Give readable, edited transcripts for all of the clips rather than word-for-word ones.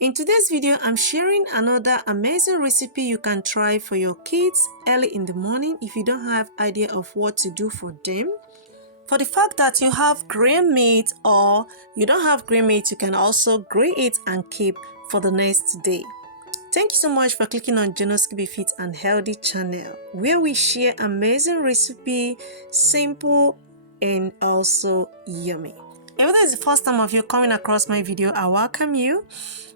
In today's video, I'm sharing another amazing recipe you can try for your kids early in the morning if you don't have idea of what to do for them. For the fact that you have green meat or you don't have green meat, you can also grill it and keep for the next day. Thank you so much for clicking on Jenoski Be Fit and Healthy channel, where we share amazing recipe, simple and also yummy. If this is the first time of you coming across my video, I welcome you.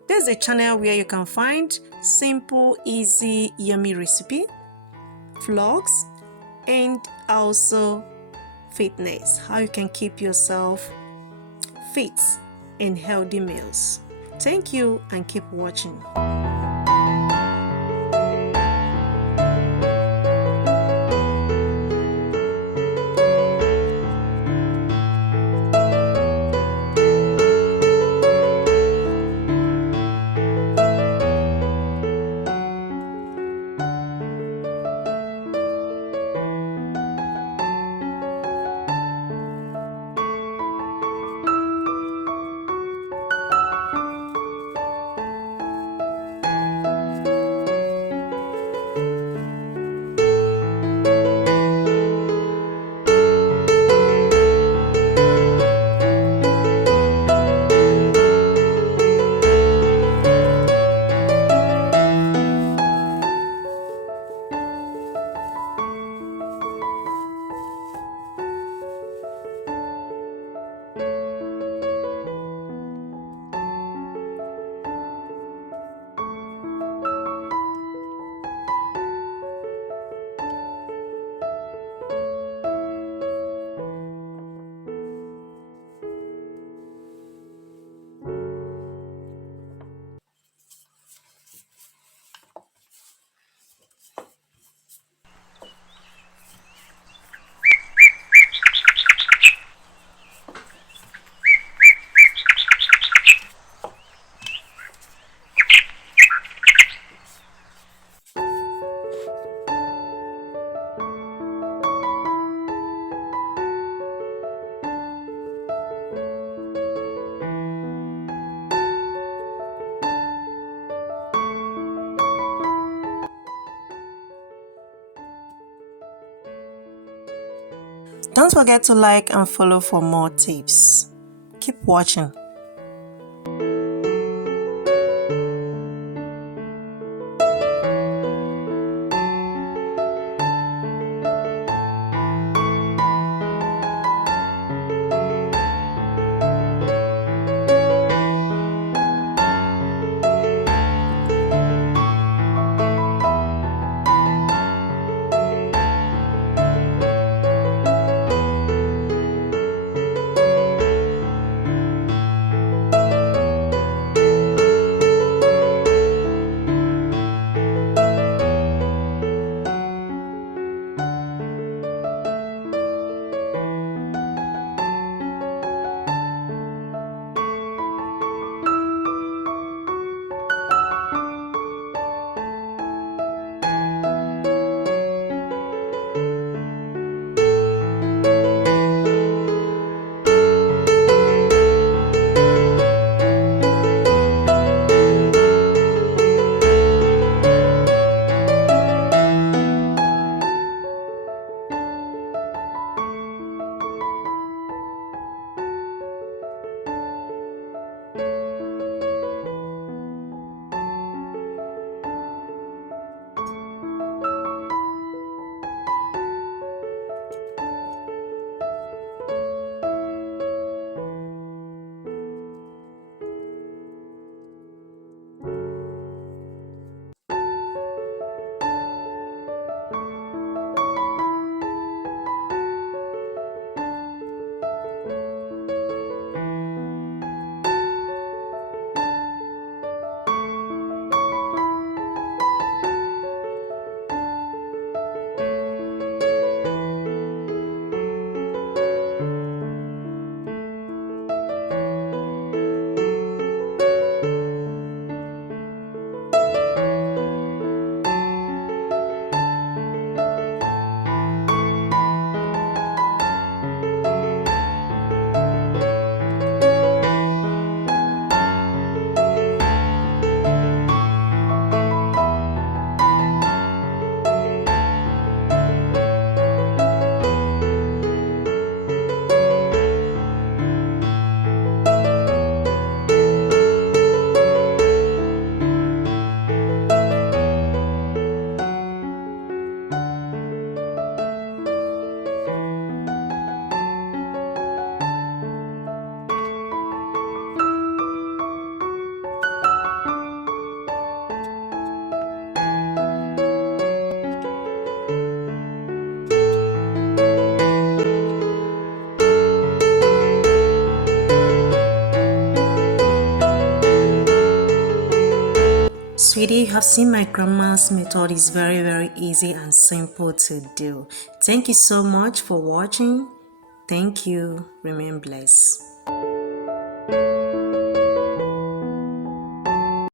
This is a channel where you can find simple, easy, yummy recipe, vlogs, and also fitness, how you can keep yourself fit in healthy meals. Thank you and keep watching. Don't forget to like and follow for more tips. Keep watching. Sweetie, you have seen my grandma's method is very easy and simple to do. Thank you so much for watching. Thank you. Remain blessed.